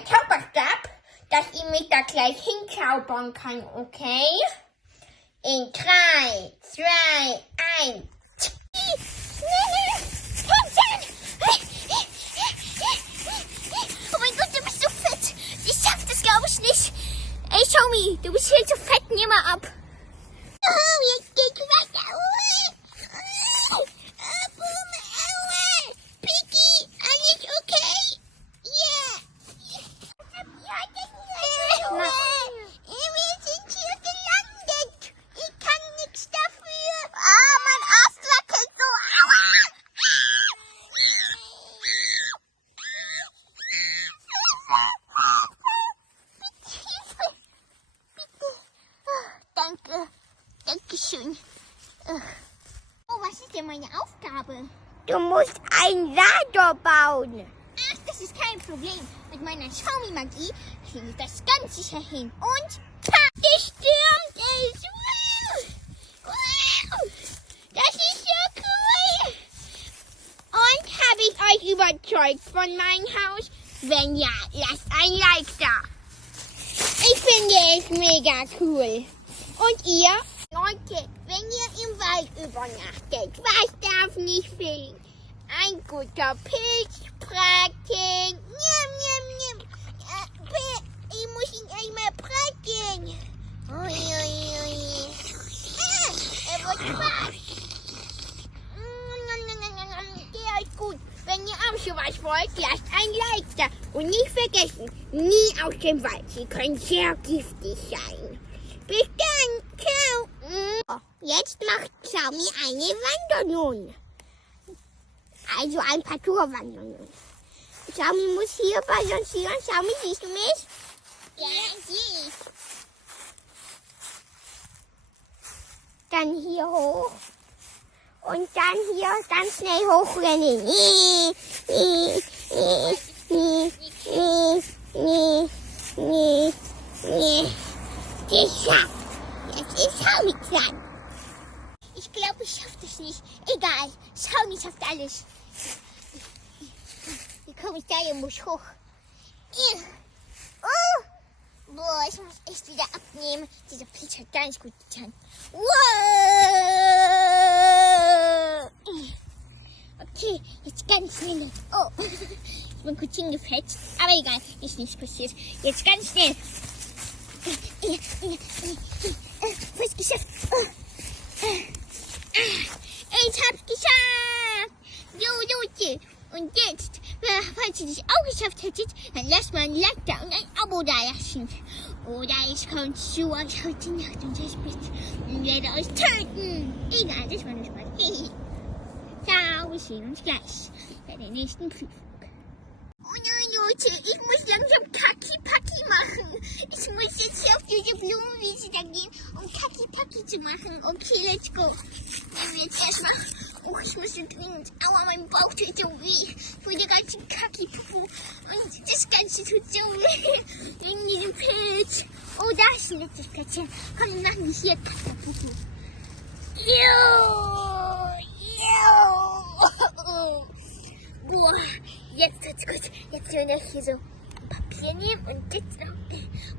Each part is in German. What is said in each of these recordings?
Zauberstab, dass ich mich da gleich hinzaubern kann, okay? In 3, 2, 1. Oh mein Gott, du bist so fett. Ich schaff das, glaube ich, nicht. Ey, Schaumi, du bist viel zu fett. Nimm mal ab. Oh, jetzt geht's weiter. Piki, alles okay? Ja. Wir sind hier gelandet. Ich kann nichts dafür. Ah, mein Arsch wackelt so. Aua. Danke. Dankeschön. Oh, was ist denn meine Aufgabe? Du musst einen Ladder bauen. Ach, das ist kein Problem. Mit meiner Schaumi-Magie kriege ich das ganz sicher hin. Und gestürmt ist. Wow. Das ist so cool. Und habe ich euch überzeugt von meinem Haus? Wenn ja, lasst ein Like da. Ich finde es mega cool. Und ihr? Leute, wenn ihr im Wald übernachtet, was darf nicht fehlen? Ein guter Pilzbraten. Njam, njam, njam. Ich muss ihn einmal braten. Ui, ui, ui. Er wird schwarz. Der ist gut. Wenn ihr auch sowas wollt, lasst ein Like da. Und nicht vergessen, nie aus dem Wald. Sie können sehr giftig sein. Bis dann. Ciao. Jetzt macht Schaumi eine Wanderung. Also ein Parcourswanderung. Schaumi muss hier balancieren. Schaumi, siehst du mich? Ja, sehe ich. Dann hier hoch. Und dann hier ganz schnell hochrennen. Geschafft. Jetzt ist Schaumi dran. Ich glaube, ich schaffe das nicht. Egal, Schaumi schafft alles. Wie komme ich da hier muss hoch? Oh. Boah, ich muss echt wieder abnehmen. Dieser Pilz hat gar nicht gut getan. Wow. Okay, jetzt ganz schnell. Oh, ich bin kurz hingefetzt. Aber egal, ist nichts passiert. Jetzt ganz schnell. Was geschafft? Ich hab's geschafft! So, Leute. Und jetzt, falls ihr das auch geschafft hättet, dann lasst mal ein Like da und ein Abo da lassen. Oder ich komme zu euch heute Nacht in das Bett und werde euch töten. Egal, das war nur Spaß. Ciao, wir sehen uns gleich bei der nächsten Prüfung. Oh nein, Leute, ich muss langsam Kaki-Paki machen. Ich muss jetzt hier auf diese Blumenwiese da gehen, um Kaki-Paki zu machen. Okay, let's go. Nehmen wir jetzt erstmal. Oh, ich muss so dringend. Aua, mein Bauch tut so weh. Von der ganzen Kaki-Pupu. Und das Ganze tut so weh. Wegen diesem Pilz. Oh, da ist ein letztes Plätzchen. Komm, wir machen hier Kaki-Pupu. Boah, jetzt wird's gut. Jetzt werden wir hier so Papier nehmen und jetzt noch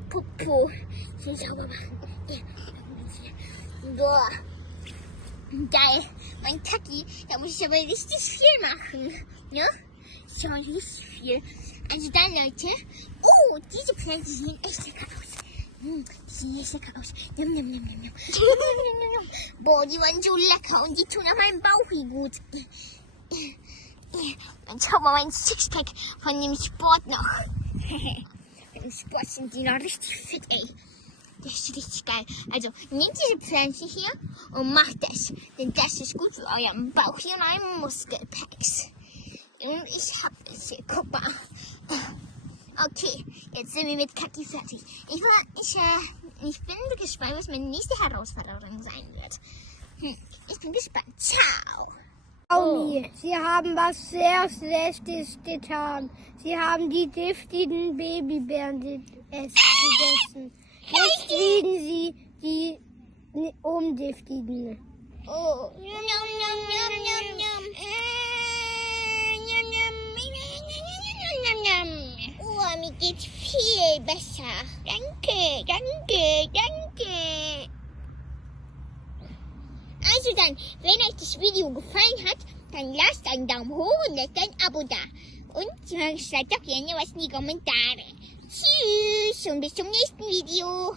Popo hier sauber machen. Boah, geil. Mein Kaki, da muss ich aber richtig viel machen. Ne? Schon richtig viel. Also dann, Leute. Oh, diese Pflanzen sehen echt lecker aus. Die sehen echt lecker aus. Nimm, nimm, nimm, nimm, nimm. Boah, die waren so lecker und die tun auch meinem Bauch gut. Dann schau mal mein Sixpack von dem Sport noch. Im Sport sind die noch richtig fit, ey. Das ist richtig geil. Also nehmt diese Pflanze hier und macht das. Denn das ist gut für euren Bauch hier und euren Muskelpacks. Und ich hab es hier, guck mal. Okay, jetzt sind wir mit Kaki fertig. Ich bin gespannt, was meine nächste Herausforderung sein wird. Ich bin gespannt. Ciao. Schaumi, Sie haben was sehr Schlechtes getan. Sie haben die giftigen Babybären gegessen. Jetzt kriegen Sie die ungiftigen. Oh. Yum, yum, yum, yum, yum, yum. Yum, yum, yum, yum, yum, yum, yum. mir geht's viel besser. Danke, danke, danke. Also dann, wenn euch das Video gefallen hat, dann lasst einen Daumen hoch und lasst ein Abo da. Und schreibt doch gerne was in die Kommentare. Tschüss und bis zum nächsten Video.